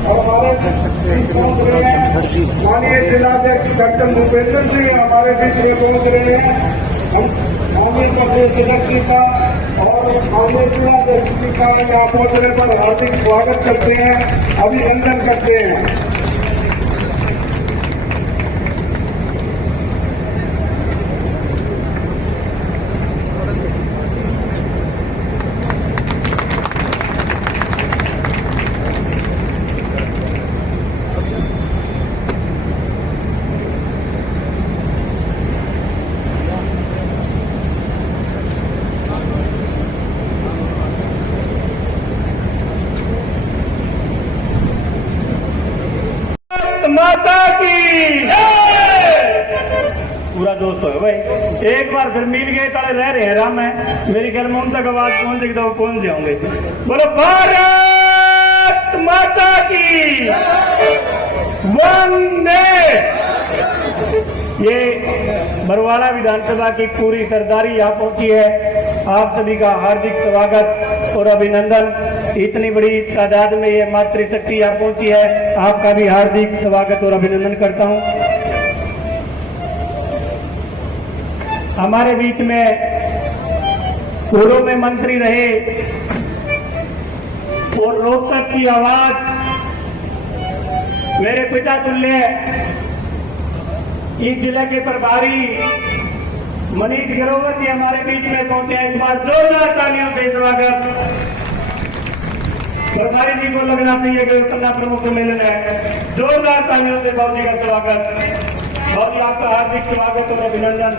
और हमारे पहुंच रहे हैं माननीय जिलाध्यक्ष कैप्टन भूपेंद्र जी हमारे बीच में पहुंच रहे हैं। माननीय प्रदेश अध्यक्ष का और माननीय जिलाध्यक्ष जी का यहाँ पहुंचने पर हार्दिक स्वागत करते हैं, अभिनंदन करते हैं। माता की पूरा दोस्त हो भाई, एक बार फिर मिल गए ताले रह रहे हैं राम है। मेरी ख्याल में उन तक आवाज पहुंचेगी तो वो पहुंच जाओगे। बोलो भारत माता की वंदे। ये बरवाड़ा विधानसभा की पूरी सरदारी यहाँ पहुंची है। आप सभी का हार्दिक स्वागत और अभिनंदन। इतनी बड़ी तादाद में ये मातृशक्ति यहाँ पहुंची है, आपका भी हार्दिक स्वागत और अभिनंदन करता हूं। हमारे बीच में पूर्व में मंत्री रहे और रोहतक की आवाज मेरे पिता तुल्य इस जिले के प्रभारी मनीष ग्रोवर जी हमारे बीच में पहुंचे। एक बार जोरदार तालियों से स्वागत। प्रभारी जी को लगना चाहिए कि उत्तरना प्रमुख सम्मेलन है। जोरदार तालियों से बाबू जी का स्वागत। बहुत ही आपका हार्दिक स्वागत और अभिनंदन।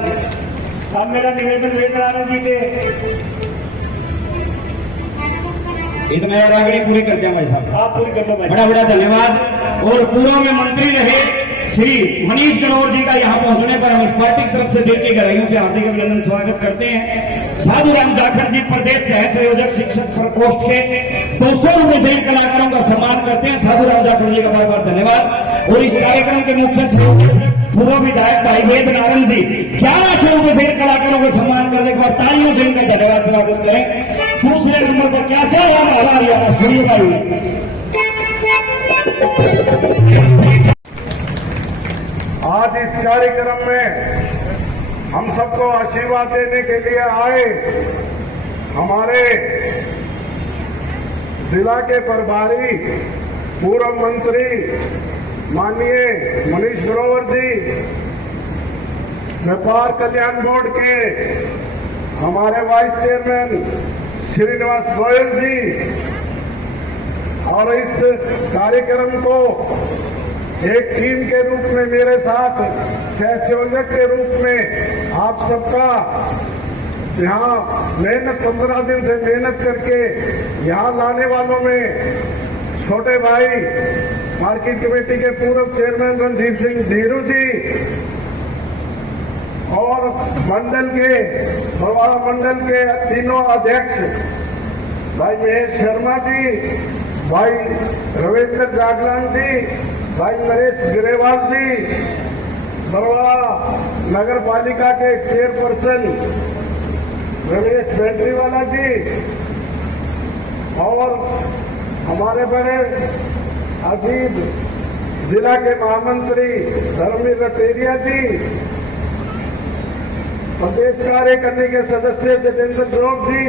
अब मेरा निवेदन लेकर आने जी से इतना आगे पूरी करते हैं भाई साहब। आप पूरी कर दो भाई। बड़ा बड़ा धन्यवाद। और पूर्व में मंत्री रहे श्री मनीष ग्रोवर जी का यहाँ पहुंचने पर हम इस पार्टी की तरफ से दिल की गहराइयों से हार्दिक अभिनंदन स्वागत करते हैं। साधु राम जाखड़ जी प्रदेश सह संयोजक शिक्षक प्रकोष्ठ के 200 रुपए से कलाकारों का सम्मान करते हैं। साधु राम जाखड़ जी का बार बार धन्यवाद। और इस कार्यक्रम के मुख्य संयोजक पूर्व विधायक भाई वेद नारायण जी 1100 रुपए से कलाकारों का सम्मान करने के बाद तालियों से इनका धन्यवाद स्वागत करें। दूसरे नंबर पर कैसे हमारा सुनिए भाई। आज इस कार्यक्रम में हम सबको आशीर्वाद देने के लिए आए हमारे जिला के प्रभारी पूर्व मंत्री माननीय मनीष ग्रोवर जी, व्यापार कल्याण बोर्ड के हमारे वाइस चेयरमैन श्रीनिवास गोयल जी, और इस कार्यक्रम को एक टीम के रूप में मेरे साथ सहसंयोजक के रूप में आप सबका यहाँ मेहनत 15 दिन से मेहनत करके यहाँ लाने वालों में छोटे भाई मार्केट कमेटी के पूर्व चेयरमैन रणजीत सिंह धीरू जी और मंडल के बरवाड़ा मंडल के तीनों अध्यक्ष भाई महेश शर्मा जी, भाई रविंद्र जागलान जी, भाई नरेश ग्रेवाल जी, बरवाड़ा नगर पालिका के चेयरपर्सन रमेश बैटरीवाला जी, और हमारे बड़े अजीज जिला के महामंत्री धर्मवीर रतेरिया जी, प्रदेश कार्य करने के सदस्य जितेंद्र जोग जी,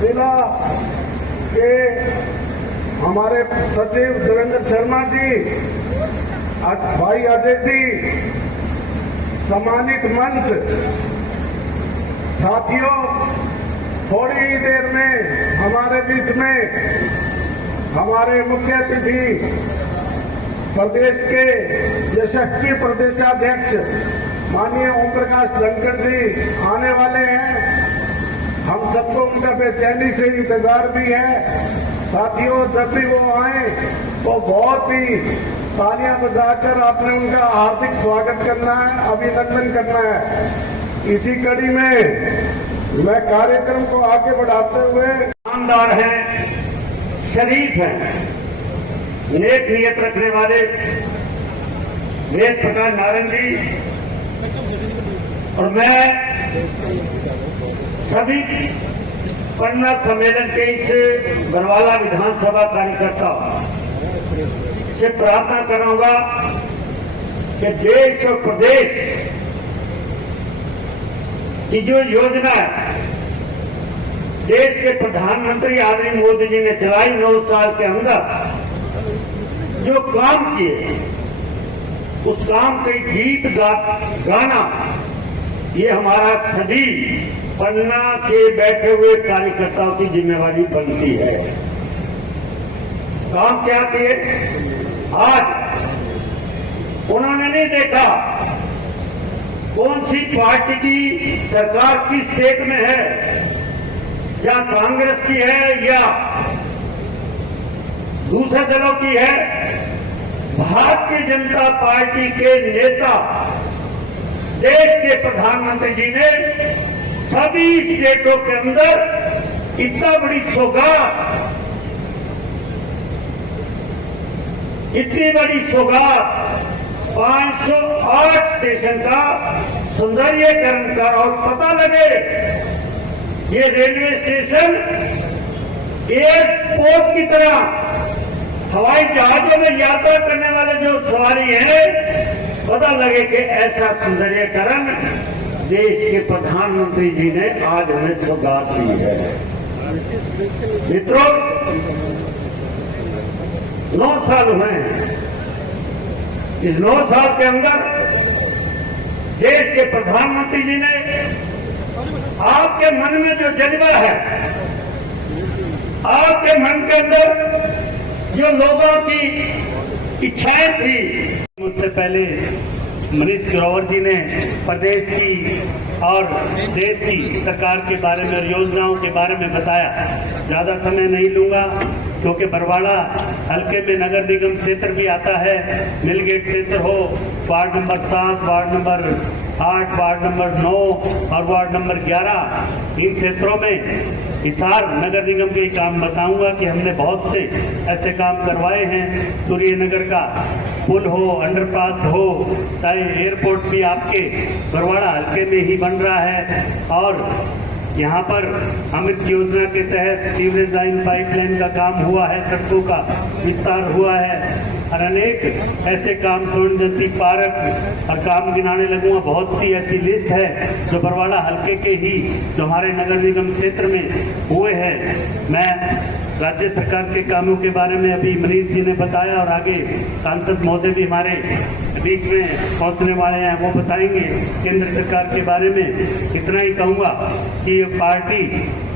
जिला के हमारे सचिव देवेंद्र शर्मा जी, भाई अजय जी, सम्मानित मंच साथियों, थोड़ी ही देर में हमारे बीच में हमारे मुख्य अतिथि प्रदेश के यशस्वी प्रदेशाध्यक्ष माननीय ओम प्रकाश धनखड़ जी आने वाले हैं। हम सबको उनका बेचैनी से इंतजार भी है। साथियों, जब भी वो आए तो बहुत ही तालियां बजाकर आपने उनका हार्दिक स्वागत करना है, अभिनंदन करना है। इसी कड़ी में मैं कार्यक्रम को आगे बढ़ाते हुए ईमानदार है, शरीफ है, नेक नियत रखने वाले वेद प्रकाश नारायण जी, और मैं सभी पन्ना सम्मेलन के इस बरवाला विधानसभा कार्यकर्ता से प्रार्थना करूंगा कि देश और प्रदेश की जो योजना है देश के प्रधानमंत्री आदरणीय मोदी जी ने चलाई 9 साल के अंदर जो काम किए उस काम के गीत गाना ये हमारा सभी पन्ना के बैठे हुए कार्यकर्ताओं की जिम्मेवारी बनती है। काम क्या किए? आज उन्होंने नहीं देखा कौन सी पार्टी की सरकार किस स्टेट में है, या कांग्रेस की है या दूसरे दलों की है। भारतीय जनता पार्टी के नेता देश के प्रधानमंत्री जी ने सभी स्टेटों के अंदर इतना बड़ी सौगात, इतनी बड़ी सौगात 508 स्टेशन का सौंदर्यीकरण का, और पता लगे ये रेलवे स्टेशन एयरपोर्ट की तरह हवाई जहाजों में यात्रा करने वाले जो सवारी हैं, पता लगे कि ऐसा सौंदर्यीकरण देश के प्रधानमंत्री जी ने आज हमें सौगात दी है। मित्रों, 9 साल हुए हैं। इस 9 साल के अंदर देश के प्रधानमंत्री जी ने आपके मन में जो जज्बा है, आपके मन के अंदर जो लोगों की इच्छाएं थी, मुझसे पहले मनीष ग्रोवर जी ने प्रदेश की और देश की सरकार के बारे में और योजनाओं के बारे में बताया। ज्यादा समय नहीं लूंगा क्योंकि बरवाड़ा हल्के में नगर निगम क्षेत्र भी आता है। मिलगेट क्षेत्र हो, ward number 7, ward number 8, ward number 9 और वार्ड नंबर 11, इन क्षेत्रों में हिसार नगर निगम के काम बताऊंगा कि हमने बहुत से ऐसे काम करवाए हैं। सूर्यनगर का पुल हो, अंडरपास हो, चाहे एयरपोर्ट भी आपके बरवाड़ा हल्के में ही बन रहा है, और यहाँ पर अमृत योजना के तहत सीवरेज लाइन पाइपलाइन का काम हुआ है, सड़कों का विस्तार हुआ है, और अनेक ऐसे काम, स्वर्ण जयंती पार्क और काम गिनाने लगूंगा। बहुत सी ऐसी लिस्ट है जो बरवाड़ा हल्के के ही जो हमारे नगर निगम क्षेत्र में हुए हैं। मैं राज्य सरकार के कामों के बारे में अभी मनीष जी ने बताया, और आगे सांसद महोदय भी हमारे बीच में पहुंचने वाले हैं, वो बताएंगे केंद्र सरकार के बारे में। इतना ही कहूंगा कि ये पार्टी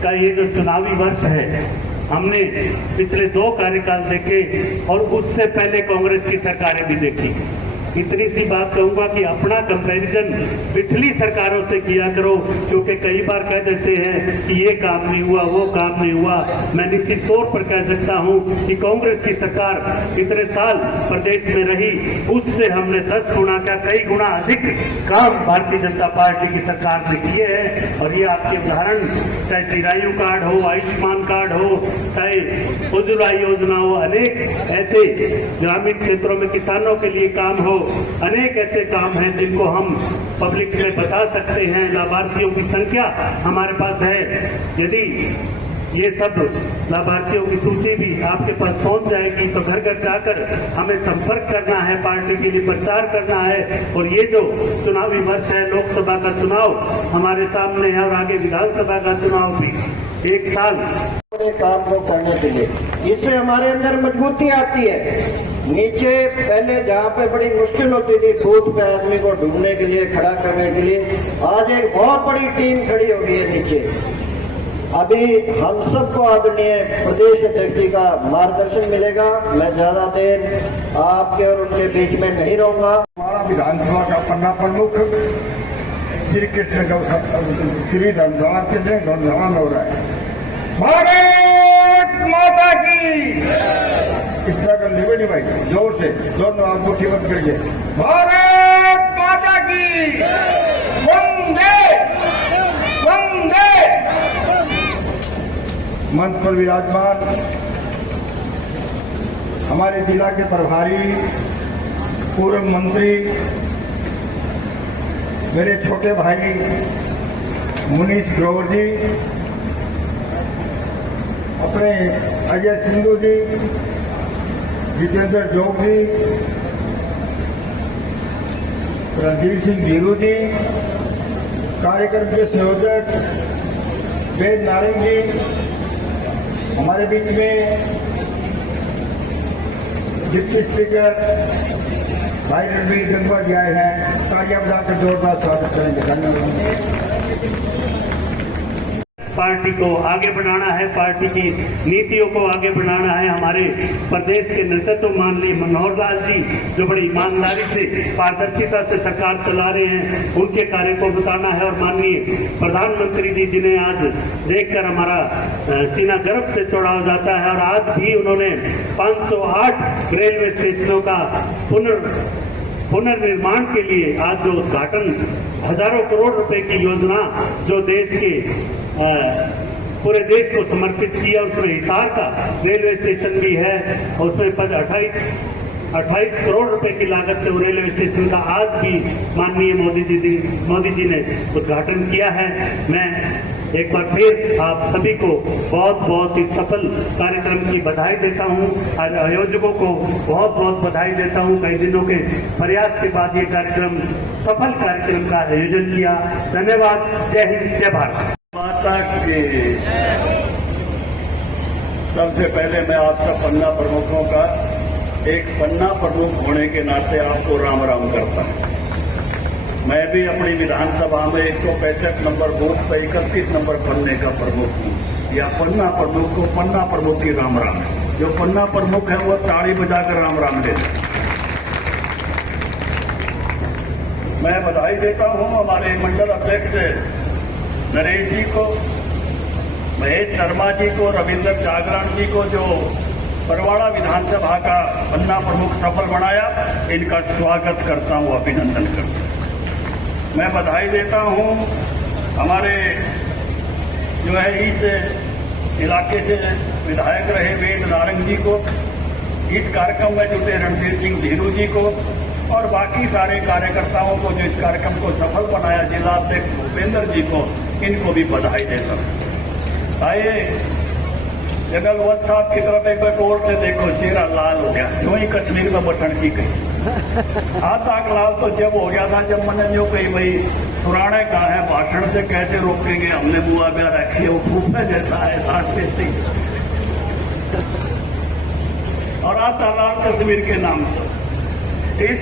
का ये जो चुनावी वर्ष है, हमने पिछले 2 कार्यकाल देखे और उससे पहले कांग्रेस की सरकारें भी देखी। इतनी सी बात कहूंगा कि अपना कंपैरिजन पिछली सरकारों से किया करो, क्योंकि कई बार कह देते हैं कि ये काम नहीं हुआ, वो काम नहीं हुआ। मैं निश्चित तौर पर कह सकता हूं कि कांग्रेस की सरकार इतने साल प्रदेश में रही, उससे हमने 10 गुना क्या कई गुना अधिक काम भारतीय जनता पार्टी की सरकार ने किए हैं। और ये आपके उदाहरण, चाहे चिरायु कार्ड हो, आयुष्मान कार्ड हो, चाहे उज्ज्वला योजना हो, अनेक ऐसे ग्रामीण क्षेत्रों में किसानों के लिए काम हो, अनेक ऐसे काम हैं जिनको हम पब्लिक में बता सकते हैं। लाभार्थियों की संख्या हमारे पास है। यदि ये सब लाभार्थियों की सूची भी आपके पास पहुंच जाएगी तो घर घर जाकर हमें संपर्क करना है, पार्टी के लिए प्रचार करना है। और ये जो चुनावी वर्ष है, लोकसभा का चुनाव हमारे सामने है और आगे विधानसभा का चुनाव भी, 1 साल काम को करने के लिए, इससे हमारे अंदर मजबूती आती है। नीचे पहले जहाँ पे बड़ी मुश्किल होती थी बूथ पे आदमी को ढूंढने के लिए, खड़ा करने के लिए, आज एक बहुत बड़ी टीम खड़ी हो गई है नीचे। अभी हम सबको आदरणीय प्रदेश अध्यक्ष जी का मार्गदर्शन मिलेगा। मैं ज्यादा देर आपके और उनके बीच में नहीं रहूंगा। हमारा विधानसभा का पन्ना प्रमुख श्री धनसवान कृष्ण धनसवान हो रहा है। भारत माता की, इस तरह कर ली भाई, जोर से, दोनों आप मुट्ठी बंद करिए। भारत माता की वंदे वंदे। मंच पर विराजमान हमारे जिला के प्रभारी, पूर्व मंत्री, मेरे छोटे भाई मनीष ग्रोवर जी, अपने अजय सिंधु जी, जितेंद्र जोगी, रणधीर सिंह धीरू जी, कार्यक्रम के संयोजक वेद नारायण जी, हमारे बीच में डिप्टी स्पीकर भाई रणवीर गंगवा जी आए हैं। तालियां बजाकर जोरदार स्वागत करेंगे। धन्यवाद। पार्टी को आगे बढ़ाना है, पार्टी की नीतियों को आगे बढ़ाना है। हमारे प्रदेश के नेतृत्व माननीय मनोहर लाल जी जो बड़ी ईमानदारी से पारदर्शिता से सरकार चला रहे हैं, उनके कार्य को बताना है। और माननीय प्रधानमंत्री जी जिन्हें आज देखकर हमारा सीना गर्व से चौड़ा हो जाता है। और आज भी उन्होंने 508 रेलवे स्टेशनों का पुनर्निर्माण के लिए आज जो उद्घाटन हजारों करोड़ रुपए की योजना जो देश के पूरे देश को समर्पित किया, उसमें हिसार का रेलवे स्टेशन भी है। उसमें 28 करोड़ रुपए की लागत से वो रेलवे स्टेशन का आज भी माननीय मोदी जी ने उद्घाटन किया है। मैं एक बार फिर आप सभी को बहुत बहुत ही सफल कार्यक्रम की बधाई देता हूं। आयोजकों को बहुत बहुत बधाई देता हूं। कई दिनों के प्रयास के बाद ये कार्यक्रम सफल कार्यक्रम का आयोजन किया। धन्यवाद। जय हिंद, जय भारत। माता के सबसे पहले मैं आपका पन्ना प्रमुखों का एक पन्ना प्रमुख होने के नाते आपको राम राम करता हूं। मैं भी अपनी विधानसभा में 165 नंबर बूथ पर 31 नंबर पन्ने का प्रमुख हूं। या पन्ना प्रमुख को पन्ना प्रमुख की राम राम है। जो पन्ना प्रमुख है वो ताड़ी बजाकर राम राम दे। मैं बधाई देता हूं हमारे मंडल अध्यक्ष नरेश जी को, महेश शर्मा जी को, रविंद्र जागरण जी को जो बरवाड़ा विधानसभा का पन्ना प्रमुख सफल बनाया, इनका स्वागत करता हूं, अभिनंदन करता हूं। मैं बधाई देता हूं हमारे जो है इस इलाके से विधायक रहे वेद नारंग जी को, इस कार्यक्रम में जुटे रणधीर सिंह धीरू जी को और बाकी सारे कार्यकर्ताओं को जो इस कार्यक्रम को सफल बनाया, जिला अध्यक्ष भूपेंद्र जी को, इनको भी बधाई देता हूं। आइए जनरल वत्स साहब की तरफ एक बार गौर से देखो, चेहरा लाल हो गया, जो ही कश्मीर में बटन की गई। हाथ आग लाल तो जब हो गया था जब मैंने जो कही भाई पुराने कहा है भाषण से कैसे रोकेंगे, हमने मुआवजा रखी है, वो फूफे जैसा है सांस्कृतिक। और आज लाल कश्मीर के नाम से इस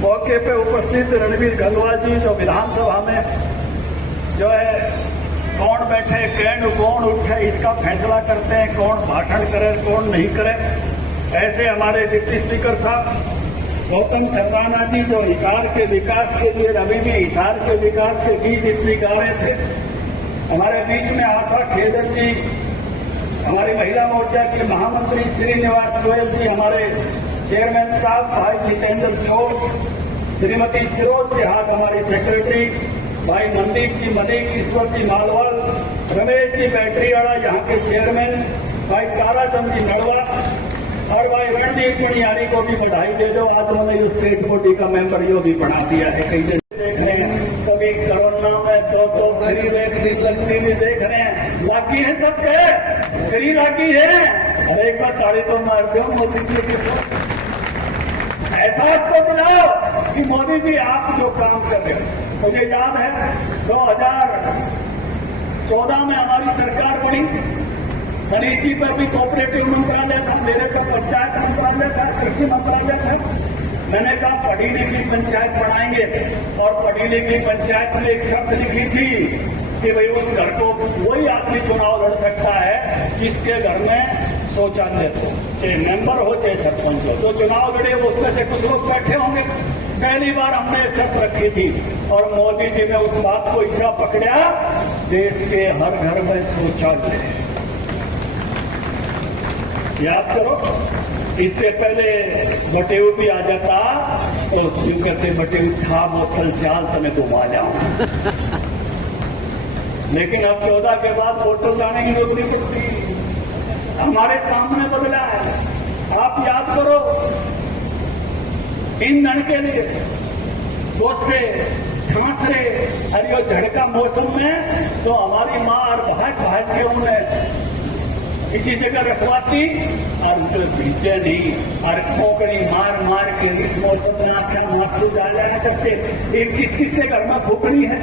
मौके पे उपस्थित रणवीर गंगवा जी जो विधानसभा में जो है कौन बैठे कौन उठे इसका फैसला करते हैं, कौन भाषण करे कौन नहीं करे। ऐसे हमारे डिप्टी स्पीकर साहब गौतम सरदाना जी जो हिसार के विकास के लिए अभी भी हिसार के विकास के बीच इतनी गा रहे थे। हमारे बीच में आशा खेदर जी, हमारी महिला मोर्चा के महामंत्री श्रीनिवास गोयल जी, हमारे चेयरमैन साहब भाई जितेंद्र चौक, श्रीमती सिरोज सिहाग हमारी सेक्रेटरी, भाई मनदीप जी मलिक, ईश्वर जी मालवाल, रमेश जी बैटरीवाड़ा यहाँ के चेयरमैन, भाई ताराचंद जी नड़वा और भाई रणदीप मुनियारी को भी बधाई दे दो। आज उन्होंने स्टेट बॉडी का मेंबर यो भी बना दिया है। कई जगह देख रहे हैं कभी कोरोना में तो फ्री वैक्सीन लगती भी देख रहे हैं, लागी है सबके फ्री लागी है। अरे एक बार ताड़ी तो मार दो मोदी जी की, एहसास तो दिलाओ कि मोदी जी आप जो काम कर रहे हो। मुझे याद है 2014 में हमारी सरकार बनी, गणेश जी पर भी कोऑपरेटिव मंत्रालय था, मेरे को पंचायत मंत्रालय था, कृषि मंत्रालय था। मैंने कहा पढ़ी लिखी पंचायत बनाएंगे और पढ़ी लिखी पंचायत में एक शर्त लिखी थी कि भाई उस घर को वही आदमी चुनाव लड़ सकता है जिसके घर में शौचालय हो, चाहे मेंबर हो चाहे सरपंच हो। तो चुनाव लड़े उसमें से कुछ लोग बैठे होंगे। पहली बार हमने शर्त रखी थी और मोदी जी ने उस बात को इतना पकड़ा, देश के हर घर में शौचालय। याद करो, इससे पहले बटेऊ भी आ जाता तो क्यों कहते बटेऊ था बोतल चाल तो मैं घुमा जाऊं। लेकिन अब 14 के बाद बोतल जाने की जरूरत पड़ती, हमारे सामने बदला है। आप याद करो, ईंधन के लिए दोस्त से खांस रहे, अरे वो झड़का मौसम में तो हमारी माँ और भाग के उन्हें किसी जगह रखवाती और पीछे नहीं और खोकड़ी मार मार के इस मौसम में आख्या मास्टर डालना करते। एक किस किस के घर में खोकड़ी है?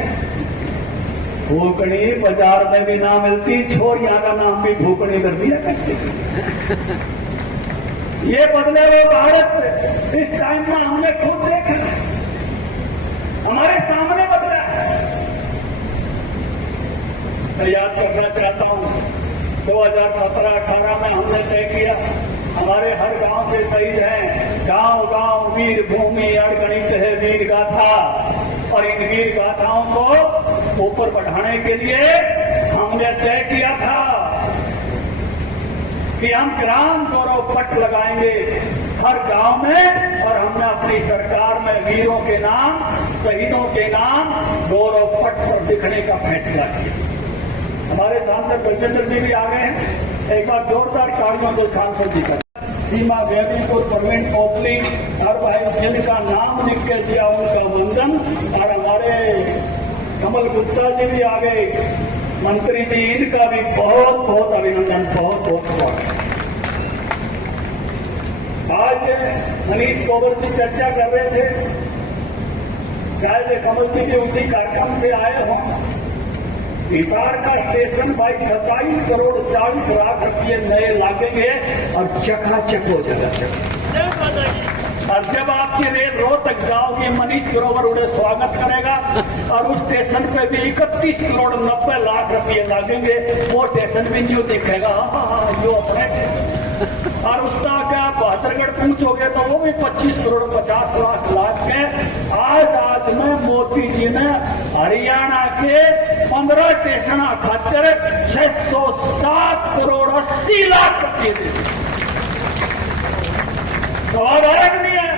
खोकड़ी बाजार में भी ना मिलती, छोरियां का नाम भी खोकड़ी कर दिया करती। ये बदले हुए भारत इस टाइम में हमने खुद देखा, हमारे सामने बदला है। मैं याद करना चाहता हूं 2017-18 में हमने तय किया हमारे हर गांव के शहीद हैं, गांव गांव वीर भूमि अड़गणित है वीर गाथा। और इन वीर गाथाओं को ऊपर बढ़ाने के लिए हमने तय किया था कि हम ग्राम गौरव पट लगाएंगे हर गांव में। और हमने अपनी सरकार में वीरों के नाम, शहीदों के नाम गौरव पट पर लिखने का फैसला किया। हमारे सांसद बलजिंदर जी भी आ गए हैं, एक बार जोरदार तालियों से सांसद जी का। सीमा बेबी को प्रवीण कोपली और भाई जिनका नाम लिख के दिया उनका वंदन। और हमारे कमल गुप्ता जी भी आ गए, मंत्री जी, इनका भी बहुत बहुत अभिनंदन, बहुत बहुत स्वागत। आज मनीष ग्रोवर जी चर्चा कर रहे थे, शायद कमल जी भी उसी कार्यक्रम से आए हों। हिसार का स्टेशन भाई 27 करोड़ 40 लाख रुपये नए लागेंगे और चकाचक हो जाएगा। और जब आपकी रेल रोहतक जाओगी, मनीष ग्रोवर उन्हें स्वागत करेगा और उस स्टेशन पे भी 31 करोड़ 90 लाख रुपये लागेंगे। वो स्टेशन भी जो देखेगा जो अपने। और उसका क्या बहादुरगढ़ पहुंचोगे तो वो भी 25 करोड़ 50 लाख के। आज में मोदी जी ने हरियाणा के 15 स्टेशन खातिर 607 करोड़ 80 लाख रुपये दे। सवाल आया कि नहीं है?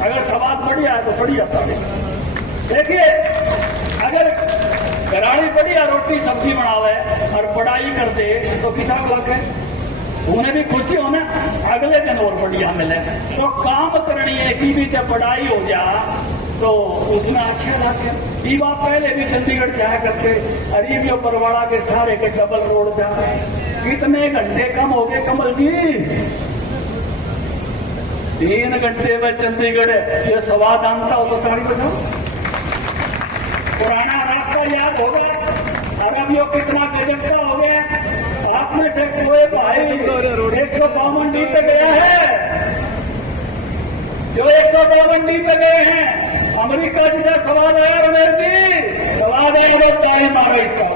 अगर सवाल बढ़िया है तो बढ़िया पड़े। देखिए, अगर कराड़ी बढ़िया रोटी सब्जी बनावे और पढ़ाई कर दे तो किसान लोग है उन्हें भी खुशी होना, अगले दिन और बढ़िया मिले। तो काम करनी है कि भी जब पढ़ाई हो जा तो उसमें अच्छे लगे। ये बात पहले भी चंडीगढ़ जाया करते, अरीबियो परवाड़ा के सारे के डबल रोड जा। कितने घंटे कम हो गए कमल जी? 3 घंटे में चंडीगढ़ ये स्वाद आनता हो तो ताली बजाओ। पुराना रास्ता याद हो गया, अरबियों कितना गजब का हो गया। आप में से कोई भाई 152 डी पे गया है? जो 152 पे गए हैं, अमेरिका जी से सवाल आया रमेश जी, सवाल आया तो ताली मारो इसका।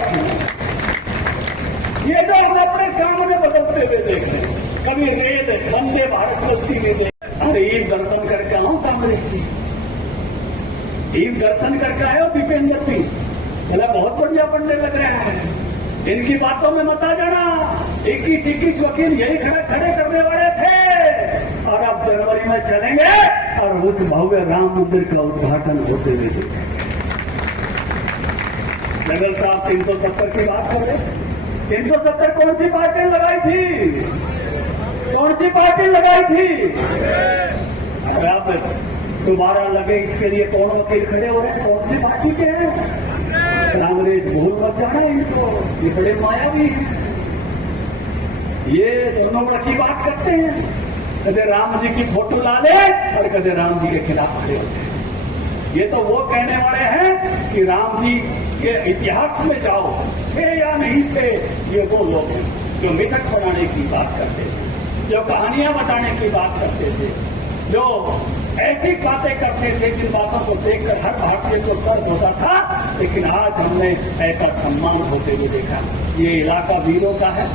ये तो हम अपने सामने बदलते हुए देख रहे हैं। कभी रेल वंदे भारत बस्ती में देख, अरे ईद दर्शन करके आऊं कांग्रेस की, ईद दर्शन करके आयो दीपेंद्र जी, बोला बहुत बढ़िया पढ़ने लग रहे हैं। इनकी बातों में मत आ जाना, 21 वकील यही खड़े करने वाले थे और अब जनवरी में चलेंगे और उस भव्य राम मंदिर का उद्घाटन होते हुए जंगल साहब 370 की बात कर रहे। 370 कौन सी पार्टी लगाई थी? कौन सी पार्टी लगाई थी? अरे आप दोबारा लगे इसके लिए कौन वकील खड़े हो रहे हैं? कौन सी पार्टी के हैं? कांग्रेस भूल मत जाना इनको, ये बड़े मायावी हैं। ये दोनों बड़ी बात करते हैं, कदे राम जी की फोटो ला ले और कदे राम जी के खिलाफ खड़े होते हैं। ये तो वो कहने वाले हैं कि राम जी के इतिहास में जाओ, थे या नहीं थे। ये वो लोग हैं जो मिथक बनाने की बात करते थे, जो कहानियां बताने की बात करते थे, जो ऐसी बातें करते थे जिन बातों को देखकर हर भारतीय को दर्द होता था। लेकिन आज हमने ऐसा सम्मान होते हुए देखा। ये इलाका वीरों का है,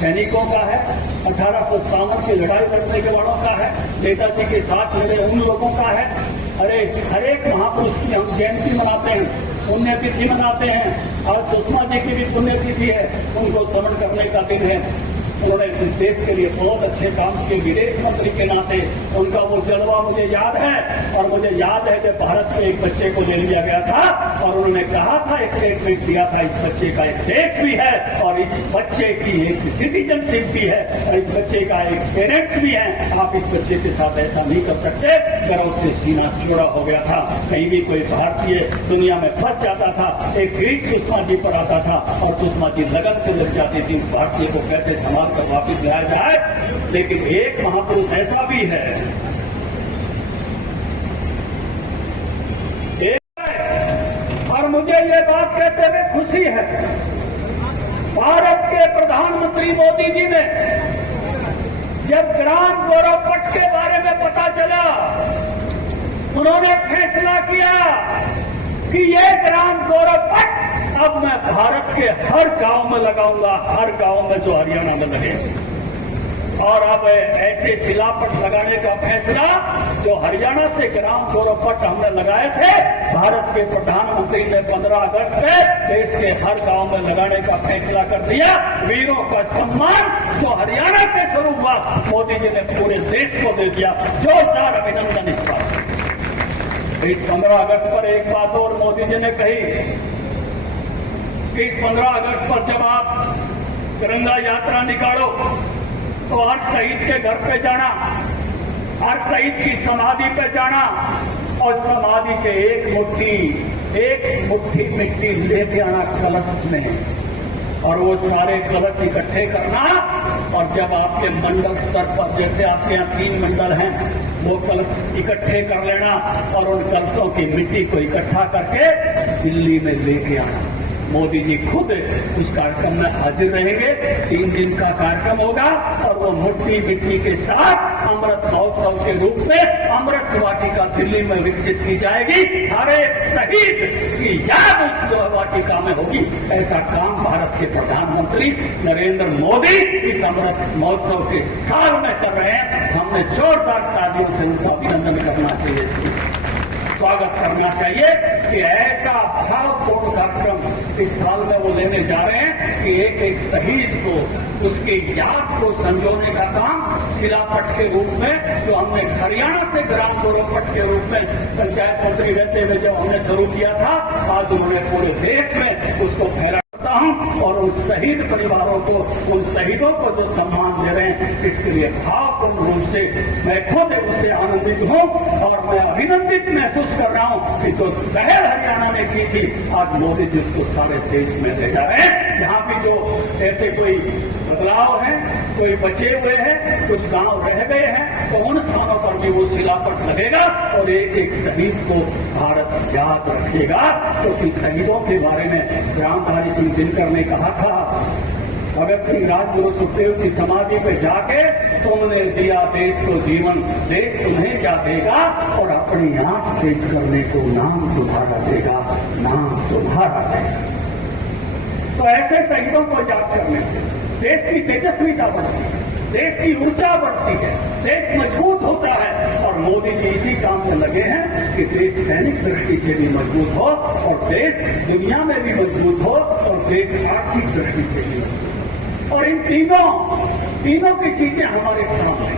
सैनिकों का है, 1857 की लड़ाई लड़ने के वालों का है, नेताजी के साथ जुड़े उन लोगों का है। अरे हर एक महापुरुष की हम जयंती मनाते हैं, पुण्यतिथि मनाते हैं। आज सुषमा जी की भी पुण्यतिथि है, उनको स्मरण करने का दिन है। उन्होंने इस देश के लिए बहुत अच्छे काम किए, विदेश मंत्री के नाते उनका वो जलवा मुझे याद है। और मुझे याद है जब भारत में एक बच्चे को ले लिया गया था और उन्होंने कहा था, एक स्टेटमेंट दिया था, इस बच्चे का एक देश भी है और इस बच्चे की एक सिटीजनशिप भी है और इस बच्चे का एक पेरेंट्स भी है। आप इस बच्चे के साथ ऐसा नहीं कर सकते। गर्व से सीना चौड़ा हो गया था। कहीं भी कोई भारतीय दुनिया में फंस जाता था, एक ग्रीक सुषमा जी पर आता था और सुषमा जी लगन से लग जाती थी, भारतीय को कैसे संभाल मार कर वापिस लाया जाए। लेकिन एक महापुरुष ऐसा भी है, और मुझे ये बात कहते हुए खुशी है, भारत के प्रधानमंत्री मोदी जी ने जब ग्राम गौरव पट के बारे में पता चला, उन्होंने फैसला किया कि ये ग्राम गौरव पट अब मैं भारत के हर गांव में लगाऊंगा, हर गांव में जो हरियाणा में लगे। और अब ऐसे शिलापट लगाने का फैसला जो हरियाणा से ग्राम गौरव पट हमने लगाए थे, भारत के प्रधानमंत्री ने 15 अगस्त में देश के हर गांव में लगाने का फैसला कर दिया। वीरों का सम्मान जो हरियाणा से शुरू हुआ, मोदी जी ने पूरे देश को दे दिया। जोरदार अभिनंदन इस बात। इस 15 अगस्त पर एक बात और मोदी जी ने कही कि इस 15 अगस्त पर जब आप तिरंगा यात्रा निकालो तो हर शहीद के घर पे जाना, हर शहीद की समाधि पे जाना और समाधि से एक मुट्ठी मिट्टी लेके आना कलश में, और वो सारे कलश इकट्ठे करना। और जब आपके मंडल स्तर पर, जैसे आपके यहाँ 3 मंडल हैं, वो कलश इकट्ठे कर लेना और उन कलशों की मिट्टी को इकट्ठा करके दिल्ली में लेके आना। मोदी जी खुद उस कार्यक्रम में हाजिर रहेंगे। 3 दिन का कार्यक्रम होगा और वो मिट्टी के साथ अमृत महोत्सव के रूप में अमृत वाटिका दिल्ली में विकसित की जाएगी। हर एक शहीद की याद उस वाटिका में होगी। ऐसा काम भारत के प्रधानमंत्री नरेंद्र मोदी इस अमृत महोत्सव के साल में कर रहे हैं। हमने जोरदार तालियों से उनका अभिनंदन करना चाहिए, स्वागत करना चाहिए कि ऐसा भावपूर्ण कार्यक्रम इस साल में वो लेने जा रहे हैं कि एक एक शहीद को उसकी याद को संजोने का काम शिलापट के रूप में, जो हमने हरियाणा से ग्राम गौरव पट के रूप में पंचायत मंत्री रहते हुए जो हमने शुरू किया था, आज उन्होंने पूरे देश में उसको फैला हूं। और उन शहीद परिवारों को, उन शहीदों को जो सम्मान दे रहे हैं, इसके लिए भावपूर्ण रूप से मैं खुद उससे आनंदित हूं। और मैं अभिनंदित महसूस कर रहा हूं कि जो पहल हरियाणा ने की थी, आज मोदी जी उसको सारे देश में ले जा रहे हैं। यहाँ भी जो ऐसे कोई बदलाव है, कोई बचे हुए हैं, कुछ गांव रह गए हैं, तो उन स्थानों पर भी वो शिलापट लगेगा और एक एक शहीद को भारत याद रखेगा। क्योंकि शहीदों के बारे में रामधारी सिंह दिनकर ने कहा था, भगत सिंह राजगुरु सुखदेव की समाधि पे जाके तुमने दिया देश को जीवन, देश तुम्हें क्या देगा, और अपनी आंख तेज करने को नाम तुम्हारा देगा, नाम तुम्हारा देगा। तो ऐसे शहीदों को याद करने से देश की तेजस्विता बढ़ती है, देश की ऊर्जा बढ़ती है, देश मजबूत होता है। और मोदी जी इसी काम में लगे हैं कि देश सैनिक दृष्टि से भी मजबूत हो और देश दुनिया में भी मजबूत हो और देश आर्थिक दृष्टि से भी मजबूत। और इन तीनों की चीजें हमारे सामने।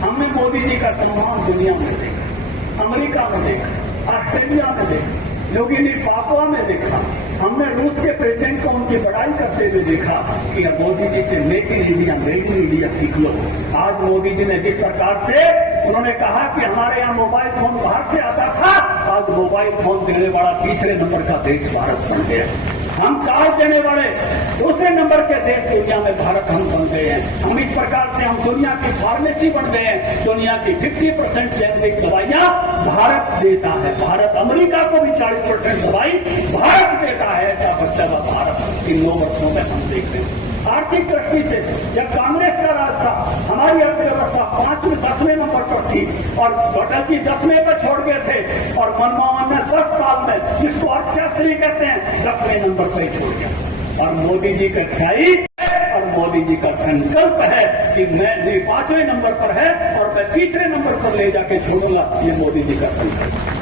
हमने मोदी जी का सम्मान दुनिया में देखा, अमेरिका में देखा, ऑस्ट्रेलिया में देखा, योगिनी पापुआ में देखा, हमने रूस के प्रेसिडेंट को उनकी बड़ाई करते हुए देखा कि अब मोदी जी से मेक इन इंडिया सीख लो। आज मोदी जी ने जिस प्रकार से उन्होंने कहा कि हमारे यहाँ मोबाइल फोन बाहर से आता था, आज मोबाइल फोन देने वाला 3रे नंबर का देश भारत बन गया। हम चार्ज देने वाले 2रे नंबर के देश दुनिया में भारत हम बन गए हैं। हम इस प्रकार से हम दुनिया की फार्मेसी बन गए हैं। दुनिया की 50% जेनेरिक दवाइयां भारत देता है। भारत अमेरिका को भी 40% दवाई भारत देता है। ऐसा बच्चा भारत इन 9 वर्षों में हम देखते हैं। आर्थिक दृष्टि से जब कांग्रेस का राज था, हमारी अर्थव्यवस्था 10वें नंबर पर थी और अटल जी 10वें पर छोड़ गए थे और मनमोहन ने 10 साल में, जिसको अर्थशास्त्री कहते हैं, 10वें नंबर पर ही छोड़ गया। और मोदी जी का ख्याई और मोदी जी का संकल्प है कि मैं 5वें नंबर पर है और मैं 3रे नंबर पर ले जाके छोड़ूंगा। ये मोदी जी का संकल्प।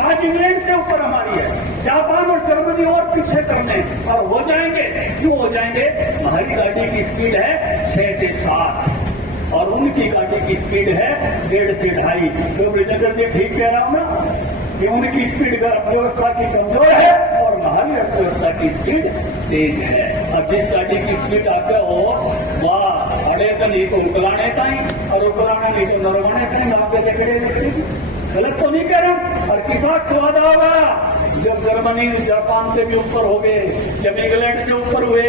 आज इंग्लैंड से ऊपर हमारी है, जापान और जर्मनी और पीछे करने और हो जाएंगे। क्यों हो जाएंगे? हमारी गाड़ी की स्पीड है 6 से 7 और उनकी गाड़ी की स्पीड है 1.5 से 2.5। तो ब्रिजेंद्र जी ठीक कह रहा हूं ना कि उनकी स्पीड अर्थव्यवस्था की कमजोर है और हमारी अर्थव्यवस्था की स्पीड तेज है। अब जिस गाड़ी की स्पीड आते हो वाह अड़े तो नहीं तो उकलाने का ही और उकलाने नहीं तो नरवाने का ही, नाम के जगह गलत तो नहीं कह रहा हूं। और कितना स्वाद होगा जब जर्मनी जापान से भी ऊपर हो गए, जब इंग्लैंड से ऊपर हुए,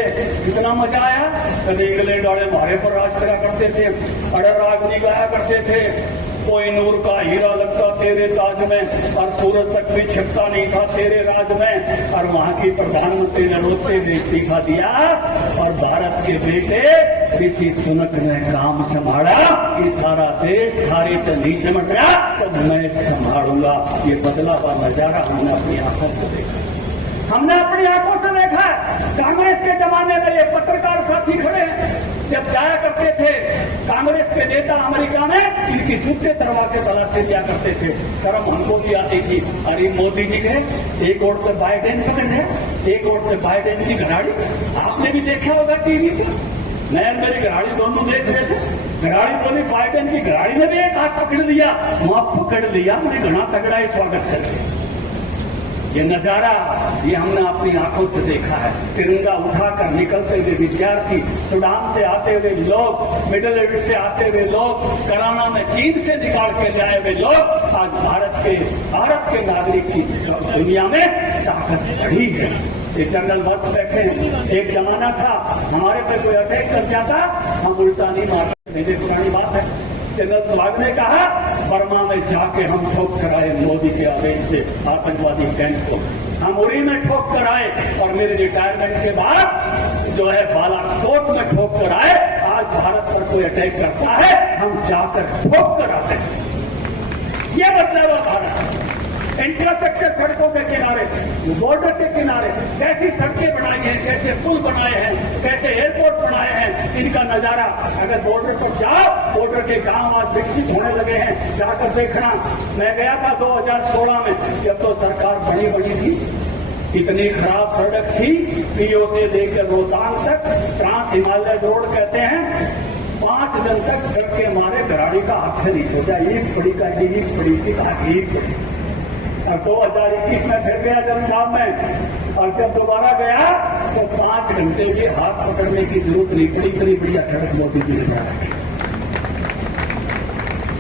कितना मजा आया। कभी इंग्लैंड वाले हमारे पर राज करा करते थे, अड़र राग निगाया करते थे, कोई नूर का हीरा लगता तेरे ताज में और सूरज तक भी छिपता नहीं था तेरे राज में। और वहां की प्रधानमंत्री ने रोते हुए इस्तीफा दिया और भारत के बेटे ऋषि सुनक ने काम संभाला कि सारा देश थारे तो नहीं समझ रहा तो मैं संभालूंगा। ये बदला हुआ नजारा हमने अपनी आंखों से देखा, हमने अपनी आंखों से देखा। कांग्रेस के जमाने में ये पत्रकार साथी खड़े हैं, जब जाया करते थे कांग्रेस के नेता अमेरिका में, इनकी जूते दरवाजे तलाशी दिया करते थे, शर्म हमको भी आती थी। अरे मोदी जी के एक ओर से बाइडेन खड़े हैं, एक ओर से बाइडेन की घराड़ी, आपने भी देखा होगा टीवी पर, मैं मेरी घराड़ी दोनों देख रहे थे। घराड़ी बोली बाइडेन की घराड़ी ने भी एक हाथ पकड़ लिया, वहां पकड़ लिया, मैंने घना तगड़ा ही स्वागत करके। ये नजारा ये हमने अपनी आंखों से देखा है। तिरंगा उठाकर निकलते हुए विद्यार्थी, सूडान से आते हुए लोग, मिडिल ईस्ट से आते हुए लोग, कोरोना में चीन से निकाल के लाए हुए लोग आज भारत के नागरिक की दुनिया में ताकत बढ़ी है। ये जनरल बस बैठे हैं, एक जमाना था हमारे पे कोई अटैक कर जाता हम उल्टा नहीं मारते, मेरी पुरानी बात है। जनरल सुहाग ने कहा बर्मा में जाके हम ठोक कराए मोदी के आवेश से आतंकवादी कैंप को, हम उड़ी में ठोक कराए और मेरे रिटायरमेंट के बाद जो है बालाकोट में ठोक कराए। आज भारत पर कोई अटैक करता है हम जाकर ठोक कर आते हैं। ये बदला हुआ भारत, इंफ्रास्ट्रक्चर सड़कों के किनारे, बॉर्डर के किनारे कैसी सड़कें बनाई हैं, कैसे पुल बनाए हैं, कैसे एयरपोर्ट बनाए हैं, इनका नजारा। अगर बॉर्डर पर जाओ, बॉर्डर के गांव आज विकसित होने लगे हैं, जाकर देखना। मैं गया था 2016 में, जब तो सरकार बड़ी थी, इतनी खराब सड़क थी, पीओ से लेकर रोहतांग तक, ट्रांस हिमालय रोड कहते हैं, 5 दिन तक डर के मारे घराड़ी का हाथ से नहीं सोचा, एक पड़ी का एक पड़ी थी, एक पड़ी। और 2021 में फिर गया जब में, और जब दोबारा गया तो 5 घंटे के हाथ पकड़ने की जरूरत नहीं पड़ी, बड़ी बढ़िया सड़क मोदी जी ने जा रही।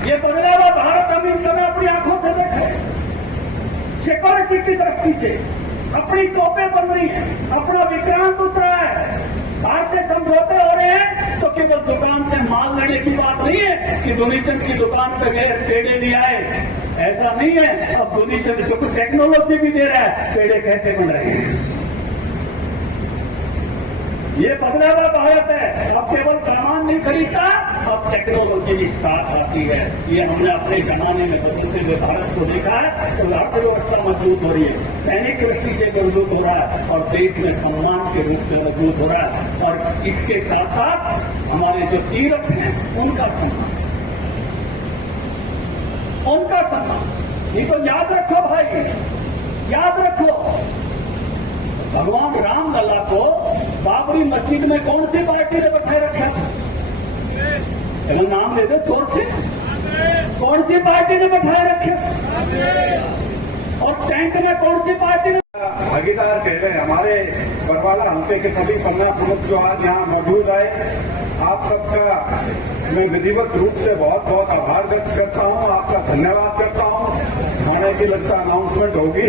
ये बदला हुआ भारत हम इस समय अपनी आंखों से देखे, सिक्योरिटी की दृष्टि से अपनी तोपें बन रही है, अपना विक्रांत उतरा है, बाहर से समझौते हो रहे हैं। तो केवल दुकान से माल लेने की बात नहीं है कि दुनीचंद की दुकान पे गए पेड़े ले आए, ऐसा नहीं है। अब दुनीचंद जो कुछ टेक्नोलॉजी भी दे रहा है, पेड़े कैसे बन रहे हैं। ये बदला हुआ भारत है, अब केवल सामान नहीं खरीदता, अब टेक्नोलॉजी भी साथ आती है। ये हमने अपने जमाने में बदलते हुए भारत को देखा है, तो अर्थव्यवस्था मजबूत हो रही है, सैनिक दृष्टि से मजबूत हो रहा है और देश में सम्मान के रूप में मजबूत हो रहा है। और इसके साथ साथ हमारे जो तीर्थ हैं उनका सम्मान, उनका सम्मान, ये तो याद रखो भाई, याद रखो। भगवान राम लला को बाबरी मस्जिद में कौन सी पार्टी ने बैठाए रखा था? चलो नाम दे दो जोर से, कौन सी पार्टी ने बैठाए रखे? और टैंक में कौन सी पार्टी ने? भागीदार कह रहे हैं हमारे बरवाला हल्के के सभी पन्ना प्रमुख जो आज यहाँ मौजूद आए, आप सबका मैं विधिवत रूप से बहुत बहुत आभार व्यक्त करता हूँ, आपका धन्यवाद करता हूँ। खाने की लगता अनाउंसमेंट होगी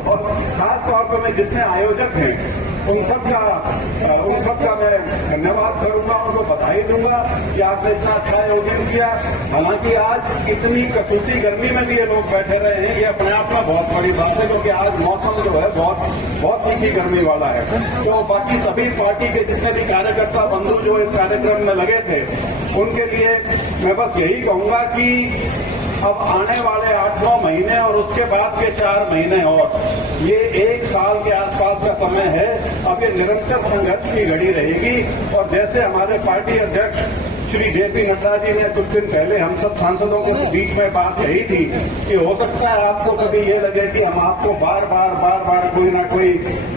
और खास तौर पर मैं जितने आयोजक हैं उन सबका मैं धन्यवाद करूंगा, उनको बधाई दूंगा कि आपने इतना अच्छा आयोजन किया। हालांकि आज इतनी कसूती गर्मी में भी ये लोग बैठे रहे हैं, ये अपने आप में बहुत बड़ी बात है, क्योंकि आज मौसम जो है बहुत तीखी गर्मी वाला है। तो बाकी सभी पार्टी के जितने भी कार्यकर्ता बंधु जो इस कार्यक्रम में लगे थे, उनके लिए मैं बस यही कहूंगा कि अब आने वाले 8-9 महीने और उसके बाद के 4 महीने और ये 1 साल के आसपास का समय है। अब ये निरंतर संघर्ष की घड़ी रहेगी। और जैसे हमारे पार्टी अध्यक्ष श्री जेपी नड्डा जी ने कुछ दिन पहले हम सब सांसदों के बीच में बात कही थी कि हो सकता है आपको कभी ये लगे कि हम आपको बार बार कोई ना कोई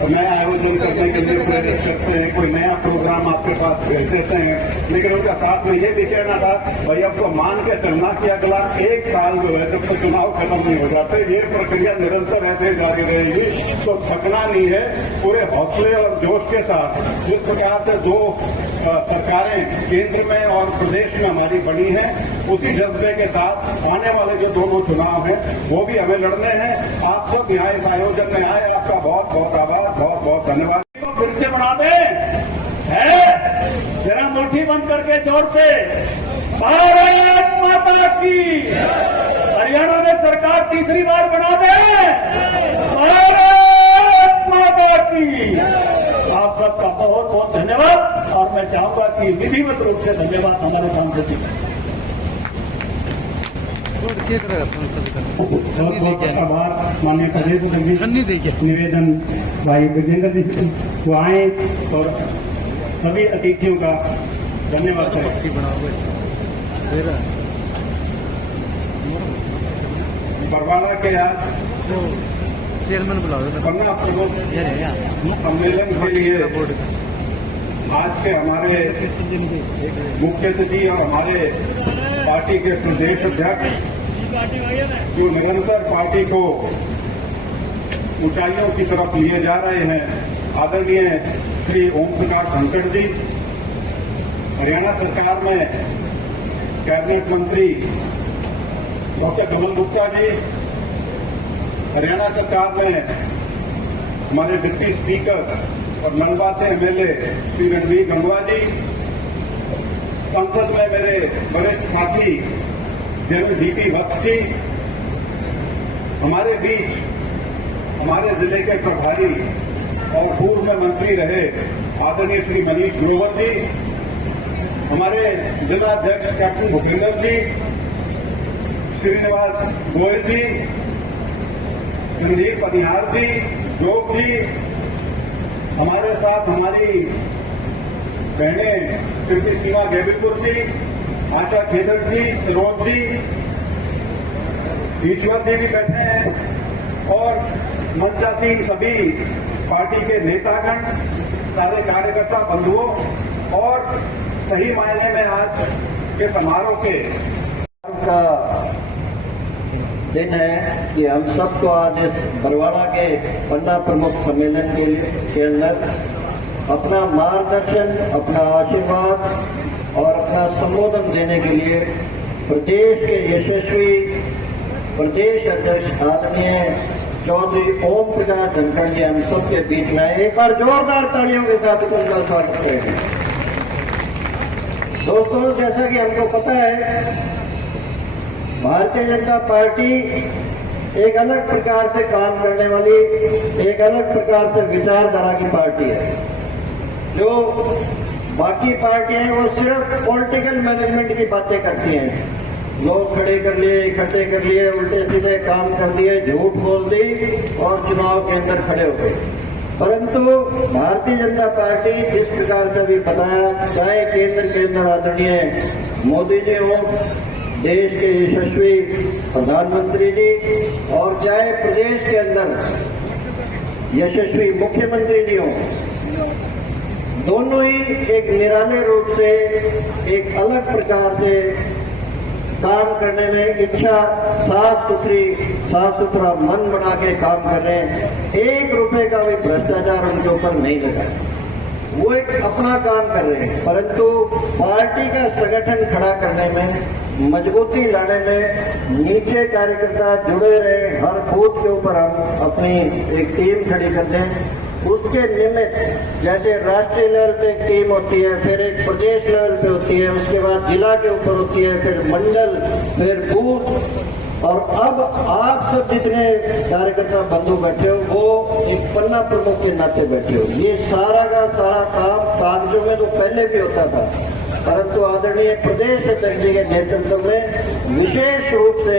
नया आयोजन करने के लिए प्रेरित करते हैं, कोई नया प्रोग्राम आपके पास भेज देते हैं, लेकिन उनका साथ में ये भी कहना था भाई अब तो मान के चलना कि अगला 1 साल जो है जब तक चुनाव खत्म नहीं हो जाते, ये प्रक्रिया निरंतर ऐसे जारी रहेगी। तो थकना नहीं है, पूरे हौसले और जोश के साथ जिस प्रकार से 2 सरकारें केंद्र में और और प्रदेश में हमारी बड़ी है, उसी जज्बे के साथ आने वाले जो दोनों चुनाव हैं वो भी हमें लड़ने हैं। आप सब यहाँ इस आयोजन में आए, आपका बहुत बहुत आभार, बहुत बहुत धन्यवाद। फिर से बना दे है, जरा मुट्ठी बंद करके जोर से भारत माता की। हरियाणा में सरकार तीसरी बार बना दे, भारत माता की। आप सबका बहुत बहुत धन्यवाद और मैं चाहूंगा कि विधिवत रूप से धन्यवाद हमारे सांसद जी बहुत बहुत आभार। माननीय प्रदेश अध्यक्ष निवेदन भाई विजेंद्र जी जो आए और सभी अतिथियों का धन्यवाद बरवाला के आज चेयरमैन बुलाओ पन्ना प्रमुख सम्मेलन के लिए आज के हमारे मुख्य सचिव और हमारे पार्टी के प्रदेश अध्यक्ष जो निरंतर पार्टी को ऊंचाइयों की तरफ लिए जा रहे हैं, आदरणीय श्री ओम प्रकाश धनखड़ जी, हरियाणा सरकार में कैबिनेट मंत्री डॉक्टर कमल गुप्ता जी, हरियाणा सरकार में हमारे डिप्टी स्पीकर और मनपा से एमएलए श्री रणवीर गंगवा जी, संसद में मेरे वरिष्ठ साथी जनरल डीपी वत्स जी, हमारे बीच हमारे जिले के प्रभारी और पूर्व में मंत्री रहे आदरणीय श्री मनीष ग्रोवर जी, हमारे जिलाध्यक्ष कैप्टन भूपेंद्र जी, श्रीनिवास गोयल जी, संदीप पनिहार जी, योग जी, हमारे साथ हमारी बहनें श्रीमती सीमा गेबिलपुर जी, आशा खेदर जी, सरोज जी, ईश्वर जी भी बैठे हैं और मंचासीन सभी पार्टी के नेतागण, सारे कार्यकर्ता बंधुओं और सही मायने में आज के समारोह के का दिन है कि हम सबको आज इस बरवाला के पन्ना प्रमुख सम्मेलन के अंदर अपना मार्गदर्शन, अपना आशीर्वाद और अपना संबोधन देने के लिए प्रदेश के यशस्वी प्रदेश अध्यक्ष आदरणीय चौधरी ओम प्रकाश धनखड़ जी हम सबके बीच में आए। एक बार जोरदार तालियों के साथ उनका स्वागत करेंगे। दोस्तों, जैसा कि हमको पता है, भारतीय जनता पार्टी एक अलग प्रकार से काम करने वाली, एक अलग प्रकार से विचारधारा की पार्टी है। जो बाकी पार्टियां हैं वो सिर्फ पॉलिटिकल मैनेजमेंट की बातें करती हैं, लोग खड़े कर लिए, इकट्ठे कर लिए, उल्टे सीधे काम कर दिए, झूठ बोल दी और चुनाव के अंदर खड़े हो गए। परंतु भारतीय जनता पार्टी जिस प्रकार से भी बताया, चाहे केंद्र के अंदर आदरणीय मोदी जी हो, देश के यशस्वी प्रधानमंत्री जी, और चाहे प्रदेश के अंदर यशस्वी मुख्यमंत्री जी हो, दोनों ही एक निराले रूप से, एक अलग प्रकार से काम करने में इच्छा, साफ सुथरा मन बना के काम कर रहे हैं। 1 रुपए का भी भ्रष्टाचार उनके ऊपर नहीं लगा, वो एक अपना काम कर रहे हैं। परंतु पार्टी का संगठन खड़ा करने में, मजबूती लाने में नीचे कार्यकर्ता जुड़े रहे, हर बूथ के ऊपर हम अपनी एक टीम खड़ी कर दें। उसके निमित्त जैसे राष्ट्रीय लेवल पे एक टीम होती है, फिर एक प्रदेश लेवल पे होती है, उसके बाद जिला के ऊपर होती है, फिर मंडल, फिर बूथ, और अब आप सब जितने कार्यकर्ता बंधु बैठे हो वो एक पन्ना प्रमुख के नाते बैठे हो। ये सारा का सारा काम कागजों में तो पहले भी होता था, परंतु आदरणीय प्रदेश अध्यक्ष जी के नेतृत्व में विशेष रूप से